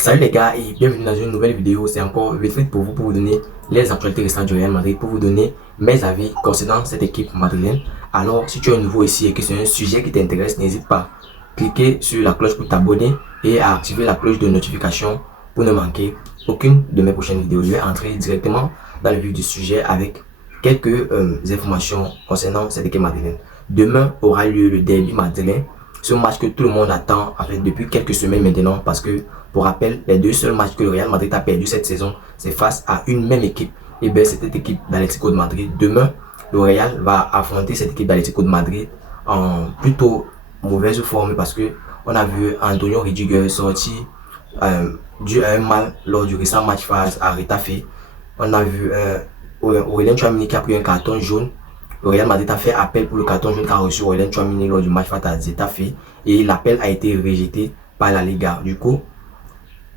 Salut les gars et bienvenue dans une nouvelle vidéo. C'est encore Wilfried pour vous donner les actualités récentes du Real Madrid, pour vous donner mes avis concernant cette équipe madrilène. Alors si tu es nouveau ici et que c'est un sujet qui t'intéresse, n'hésite pas à cliquer sur la cloche pour t'abonner et à activer la cloche de notification pour ne manquer aucune de mes prochaines vidéos. Je vais entrer directement dans le vif du sujet avec quelques informations concernant cette équipe madrilène. Demain aura lieu le derby madrilène. Ce match que tout le monde attend depuis quelques semaines maintenant, parce que pour rappel, les deux seuls matchs que le Real Madrid a perdu cette saison, c'est face à une même équipe. Et bien c'est cette équipe d'Atlético de Madrid. Demain, le Real va affronter cette équipe d'Atlético de Madrid en plutôt mauvaise forme, parce que on a vu Antonio Rudiger sortir dû à un mal lors du récent match face à Retafe. On a vu Aurélien Tchouaméni qui a pris un carton jaune. Le Real Madrid a fait appel pour le carton jaune qu'a reçu Aurélien Tchouaméni lors du match face à Retafe, et l'appel a été rejeté par la Liga. Du coup,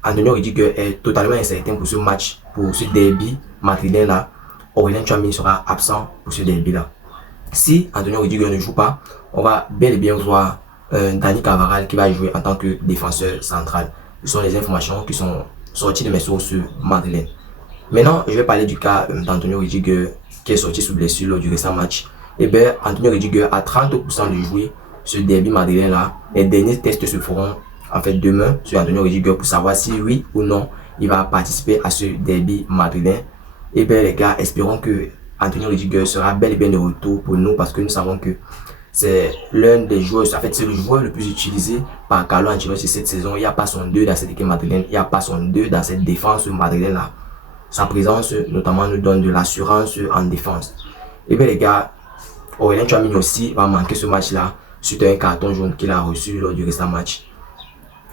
Antonio Rudiger est totalement incertain pour ce match, pour ce derby madrilène là. Aurélien Tchouaméni sera absent pour ce derby là. Si Antonio Rudiger ne joue pas, on va bel et bien voir Dani Carvajal qui va jouer en tant que défenseur central. Ce sont les informations qui sont sorties de mes sources madrilènes. Maintenant, je vais parler du cas d'Antonio Rudiger qui est sorti sous blessure lors du récent match. Et bien, Antonio Rudiger a 30% de jouer ce derby madrilène là. Les derniers tests se feront en fait demain sur Antonio Rudiger pour savoir si oui ou non il va participer à ce derby madrilène. Et bien les gars, espérons que Antonio Rudiger sera bel et bien de retour pour nous, parce que nous savons que c'est l'un des joueurs, en fait c'est le joueur le plus utilisé par Carlo Ancelotti cette saison. Il n'y a pas son 2 dans cette équipe madrilène, il n'y a pas son 2 dans cette défense madrilène là. Sa présence notamment nous donne de l'assurance en défense. Et bien les gars, Aurélien Tchouaméni aussi va manquer ce match là suite à un carton jaune qu'il a reçu lors du récent match.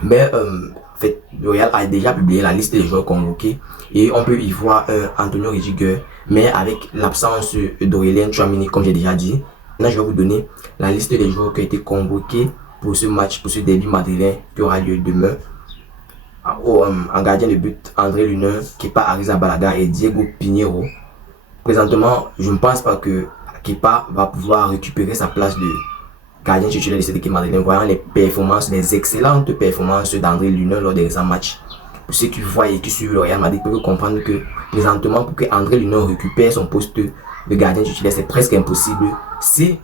Mais en fait, le Real a déjà publié la liste des joueurs convoqués et on peut y voir Antonio Rudiger, mais avec l'absence d'Aurélien Tchouaméni comme j'ai déjà dit. Là, je vais vous donner la liste des joueurs qui ont été convoqués pour ce match, pour ce derby madrilène qui aura lieu demain. En gardien de but, André Lunin, Kepa Arrizabalaga et Diego Pinheiro. Présentement, je ne pense pas que Kepa va pouvoir récupérer sa place de gardien titulaire de cette équipe madrilène, voyant les performances, les excellentes performances d'André Lunin lors des récents matchs. Pour ceux qui voient et qui suivent le Real Madrid peuvent comprendre que présentement, pour que André Lunin récupère son poste de gardien titulaire, c'est presque impossible si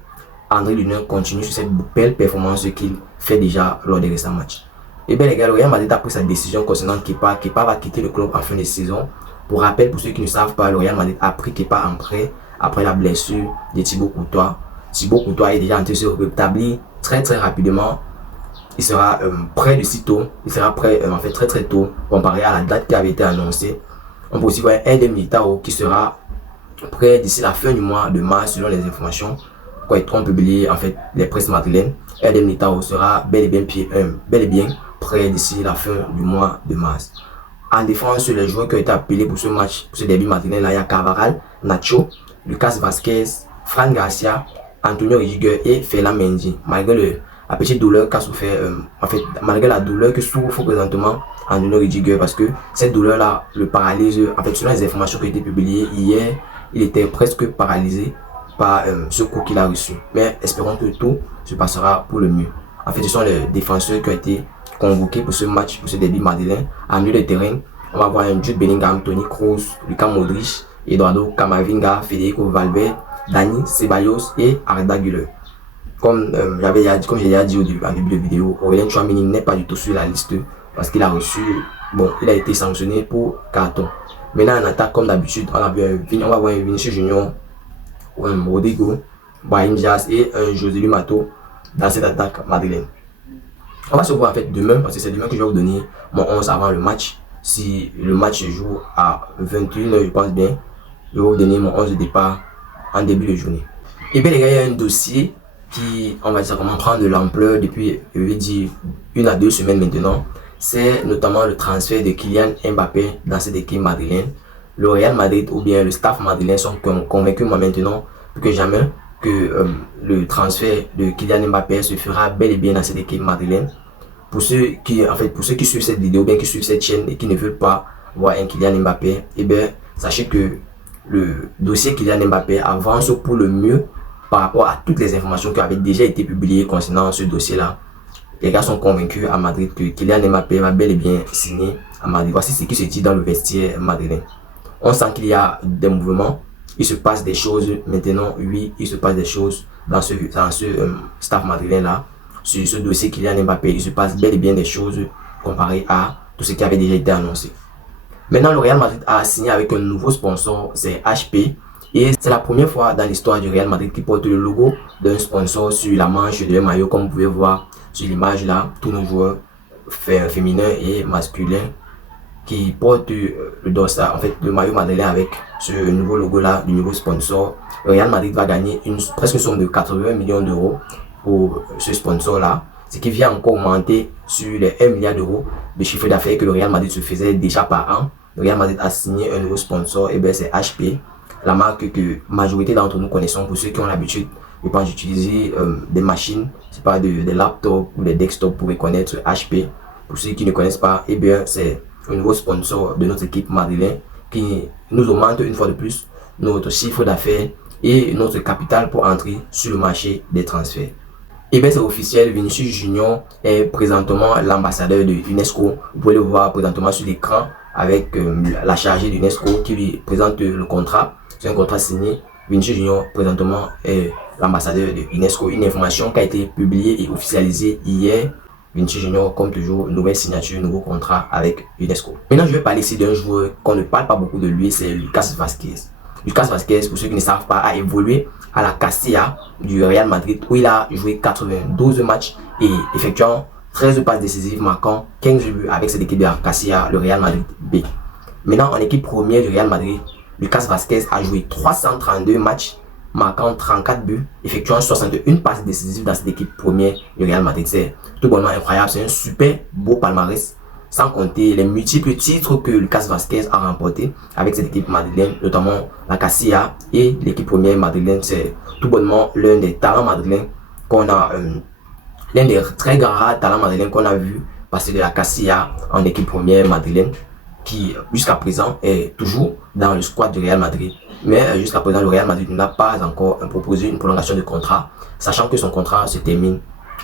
André Lunin continue sur cette belle performance qu'il fait déjà lors des récents matchs. Et bien les gars, le Real Madrid a pris sa décision concernant Kepa. Kepa va quitter le club en fin de saison. Pour rappel, pour ceux qui ne savent pas, le Real Madrid a pris Kepa en prêt après la blessure de Thibaut Courtois. Thibaut Courtois est déjà en train de se rétablir très rapidement. Il sera prêt de sitôt. Il sera prêt en fait très tôt comparé à la date qui avait été annoncée. On peut aussi voir Eder Militao qui sera prêt d'ici la fin du mois de mars selon les informations qu'ont publié en fait les presses madrilènes. Eder Militao sera bel et bien prêt d'ici la fin du mois de mars. En défense, les joueurs qui ont été appelés pour ce match, pour ce derby madrilène là, il y a Carvajal, Nacho, Lucas Vazquez, Fran Garcia, Antonio Rudiger et Ferland Mendy. Malgré la petite douleur qu'a souffert, en fait, malgré la douleur que souffre présentement Antonio Rudiger, parce que cette douleur là le paralyse. En fait, selon les informations qui ont été publiées hier, il était presque paralysé par ce coup qu'il a reçu. Mais espérons que tout se passera pour le mieux. En fait, ce sont les défenseurs qui ont été convoqués pour ce match, pour ce derby madrilène. En milieu de terrain, on va voir un Jude Bellingham, Toni Kroos, Luka Modric, Eduardo Camavinga, Federico Valverde, Dani Ceballos et Arda Güler. Comme j'ai déjà dit au début de la vidéo, Aurélien Tchouaméni n'est pas du tout sur la liste parce qu'il a reçu, il a été sanctionné pour carton. Maintenant en attaque, comme d'habitude, on va voir un Vinicius Junior, un Rodrigo, Brahim Diaz et un Joselu Mato dans cette attaque madrilène. On va se voir en fait demain, parce que c'est demain que je vais vous donner mon 11 avant le match. Si le match se joue à 21h, je pense bien, je vais vous donner mon 11 de départ en début de journée. Et bien les gars, il y a un dossier qui, on va dire, comment prendre de l'ampleur depuis, je vais dire, 1 à 2 semaines maintenant. C'est notamment le transfert de Kylian Mbappé dans cette équipe madrilène. Le Real Madrid ou bien le staff madrilène sont convaincus maintenant que jamais que le transfert de Kylian Mbappé se fera bel et bien dans cette équipe madrilène. Pour ceux qui suivent cette vidéo, bien qui suivent cette chaîne et qui ne veulent pas voir un Kylian Mbappé, et bien sachez que le dossier Kylian Mbappé avance pour le mieux par rapport à toutes les informations qui avaient déjà été publiées concernant ce dossier là. Les gars sont convaincus à Madrid que Kylian Mbappé va bel et bien signer à Madrid. Voici ce qui se dit dans le vestiaire madrilène. On sent qu'il y a des mouvements, il se passe des choses maintenant, oui, il se passe des choses dans ce staff madrilène là, sur ce dossier Kylian Mbappé, il se passe bel et bien des choses comparé à tout ce qui avait déjà été annoncé. Maintenant, le Real Madrid a signé avec un nouveau sponsor, c'est HP. Et c'est la première fois dans l'histoire du Real Madrid qui porte le logo d'un sponsor sur la manche de maillot, comme vous pouvez voir sur l'image là, tous nos joueurs féminins et masculins qui portent le dossard, en fait, le maillot madrilène avec ce nouveau logo là, du nouveau sponsor. Le Real Madrid va gagner presque une somme de 80 millions d'euros pour ce sponsor là, ce qui vient encore augmenter sur les 1 milliard d'euros de chiffre d'affaires que le Real Madrid se faisait déjà par an. Le Real Madrid a signé un nouveau sponsor, et bien c'est HP, la marque que majorité d'entre nous connaissons. Pour ceux qui ont l'habitude, je pense, d'utiliser des machines, c'est pas des laptops ou des desktops pour reconnaître HP. Pour ceux qui ne connaissent pas, et bien c'est un nouveau sponsor de notre équipe madrilène qui nous augmente une fois de plus notre chiffre d'affaires et notre capital pour entrer sur le marché des transferts. Et bien c'est officiel, Vinicius Junior est présentement l'ambassadeur de UNESCO. Vous pouvez le voir présentement sur l'écran avec la chargée d'UNESCO qui lui présente le contrat. C'est un contrat signé. Vinicius Junior présentement est l'ambassadeur de UNESCO. Une information qui a été publiée et officialisée hier. Vinicius Junior, comme toujours, nouvelle signature, nouveau contrat avec UNESCO. Maintenant, je vais parler ici d'un joueur qu'on ne parle pas beaucoup de lui, c'est Lucas Vázquez. Lucas Vázquez, pour ceux qui ne savent pas, a évolué à la Castilla du Real Madrid où il a joué 92 matchs et effectuant 13 passes décisives, marquant 15 buts avec cette équipe de la Castilla, le Real Madrid B. Maintenant, en équipe première du Real Madrid, Lucas Vázquez a joué 332 matchs, marquant 34 buts, effectuant 61 passes décisives dans cette équipe première du Real Madrid. C'est tout bonnement incroyable, c'est un super beau palmarès, sans compter les multiples titres que Lucas Vázquez a remportés avec cette équipe madrilène, notamment la Castilla et l'équipe première madrilène. C'est tout bonnement l'un des talents madrilènes qu'on a, l'un des très grands talents madrilènes qu'on a vu passer de la Castilla en équipe première madrilène, qui jusqu'à présent est toujours dans le squad du Real Madrid. Mais jusqu'à présent, le Real Madrid n'a pas encore proposé une prolongation de contrat, sachant que son contrat se termine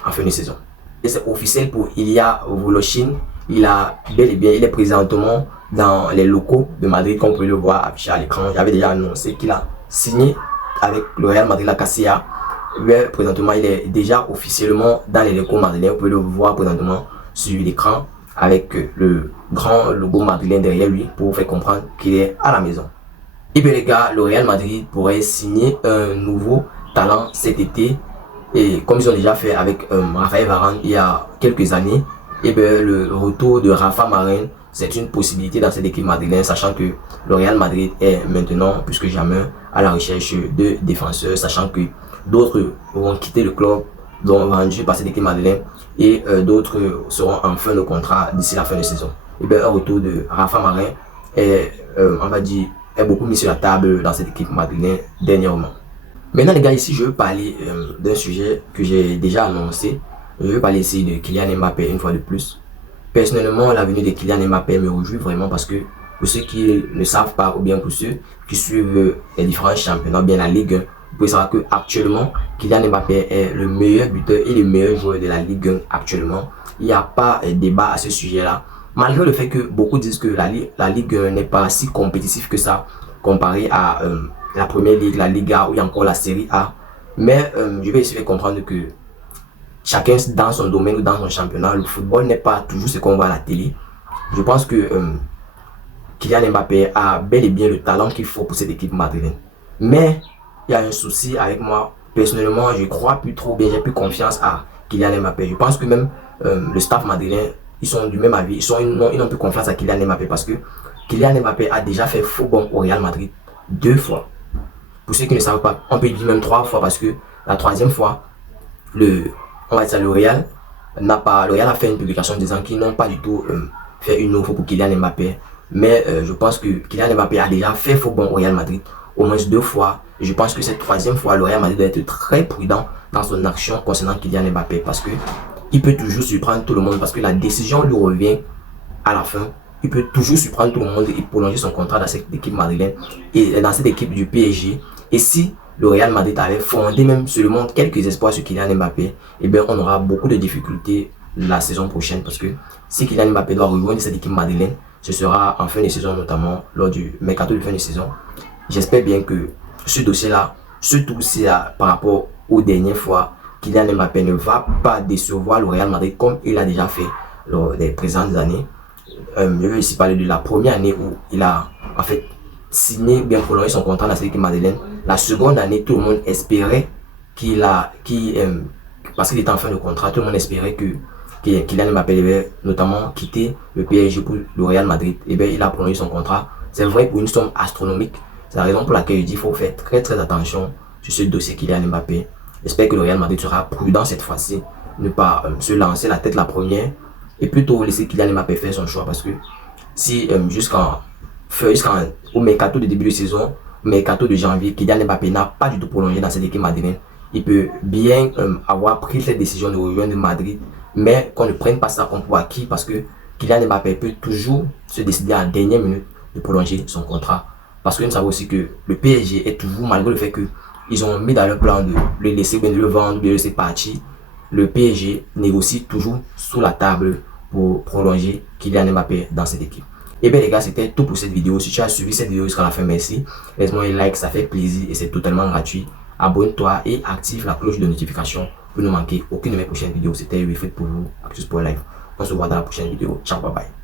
en fin de saison. Et c'est officiel pour Ilya Voloshin. Il est présentement dans les locaux de Madrid, comme vous pouvez le voir affiché à l'écran. J'avais déjà annoncé qu'il a signé avec le Real Madrid la Castilla. Mais présentement, il est déjà officiellement dans les locaux madrilènes. Vous pouvez le voir présentement sur l'écran avec le grand logo madrilène derrière lui pour vous faire comprendre qu'il est à la maison. Et bien les gars, le Real Madrid pourrait signer un nouveau talent cet été. Et comme ils ont déjà fait avec Raphaël Varane il y a quelques années, et bien le retour de Rafa Varane, c'est une possibilité dans cette équipe madrilène, sachant que le Real Madrid est maintenant plus que jamais à la recherche de défenseurs, sachant que d'autres vont quitter le club, dont vendus par cette équipe madrilène, et d'autres seront en fin de contrat d'ici la fin de saison. Et bien un retour de Rafa Varane est, on va dire, est beaucoup mis sur la table dans cette équipe madrilène dernièrement. Maintenant les gars, ici je veux parler d'un sujet que j'ai déjà annoncé. Je veux parler ici de Kylian Mbappé une fois de plus. Personnellement, la venue de Kylian Mbappé me réjouit vraiment parce que pour ceux qui ne savent pas ou bien pour ceux qui suivent les différents championnats, bien la Ligue 1, vous pouvez savoir que actuellement Kylian Mbappé est le meilleur buteur et le meilleur joueur de la Ligue 1 actuellement. Il n'y a pas de débat à ce sujet-là. Malgré le fait que beaucoup disent que la Ligue 1 n'est pas si compétitive que ça comparé à la Première Ligue, la Liga ou encore la Série A. Mais je vais essayer de comprendre que chacun dans son domaine ou dans son championnat, le football n'est pas toujours ce qu'on voit à la télé. Je pense que Kylian Mbappé a bel et bien le talent qu'il faut pour cette équipe madrilène. Mais il y a un souci avec moi. Personnellement, je crois plus trop bien, j'ai plus confiance à Kylian Mbappé. Je pense que même le staff madrilène, ils sont du même avis. Ils n'ont plus confiance à Kylian Mbappé parce que Kylian Mbappé a déjà fait faux bon au Real Madrid 2 fois. Pour ceux qui ne savent pas, on peut dire même 3 fois parce que la 3e fois, le Real a fait une publication disant qu'ils n'ont pas du tout fait une offre pour Kylian Mbappé. Mais je pense que Kylian Mbappé a déjà fait faux bon au Real Madrid au moins 2 fois. Et je pense que cette 3e fois, le Real Madrid doit être très prudent dans son action concernant Kylian Mbappé parce que il peut toujours surprendre tout le monde parce que la décision lui revient à la fin. Il peut toujours surprendre tout le monde et prolonger son contrat dans cette équipe madrilène et dans cette équipe du PSG. Et si le Real Madrid avait fondé même seulement quelques espoirs sur Kylian Mbappé, eh bien on aura beaucoup de difficultés la saison prochaine parce que si Kylian Mbappé doit rejoindre cette équipe madrilène, ce sera en fin de saison, notamment lors du mercato de fin de saison. J'espère bien que ce dossier-là, ce dossier-là, par rapport aux dernières fois, Kylian Mbappé ne va pas décevoir le Real Madrid comme il a déjà fait lors des présentes années. Je veux ici parler de la première année où il a en fait signé, bien prolongé son contrat dans cette équipe madrilène. La seconde année, tout le monde espérait parce qu'il était en fin de contrat, tout le monde espérait que Kylian Mbappé devait notamment quitter le PSG pour le Real Madrid. Et bien, il a prolongé son contrat. C'est vrai pour une somme astronomique. C'est la raison pour laquelle je dis qu'il faut faire très attention sur ce dossier Kylian Mbappé. J'espère que le Real Madrid sera prudent cette fois-ci, ne pas se lancer la tête la première et plutôt laisser Kylian Mbappé faire son choix, parce que si jusqu'au mercato de début de saison, mercato de janvier, Kylian Mbappé n'a pas du tout prolongé dans cette équipe madrilène, il peut bien avoir pris cette décision de rejoindre Madrid, mais qu'on ne prenne pas ça comme pour acquis, parce que Kylian Mbappé peut toujours se décider à la dernière minute de prolonger son contrat. Parce que nous savons aussi que le PSG est toujours, malgré le fait qu'ils ont mis dans leur plan de le laisser, de le vendre, de le laisser partir, le PSG négocie toujours sous la table pour prolonger Kylian Mbappé dans cette équipe. Et bien les gars, c'était tout pour cette vidéo. Si tu as suivi cette vidéo jusqu'à la fin, merci. Laisse-moi un like, ça fait plaisir et c'est totalement gratuit. Abonne-toi et active la cloche de notification pour ne manquer aucune de mes prochaines vidéos. C'était WeFoot pour vous, Actu Sport Live. On se voit dans la prochaine vidéo. Ciao, bye bye.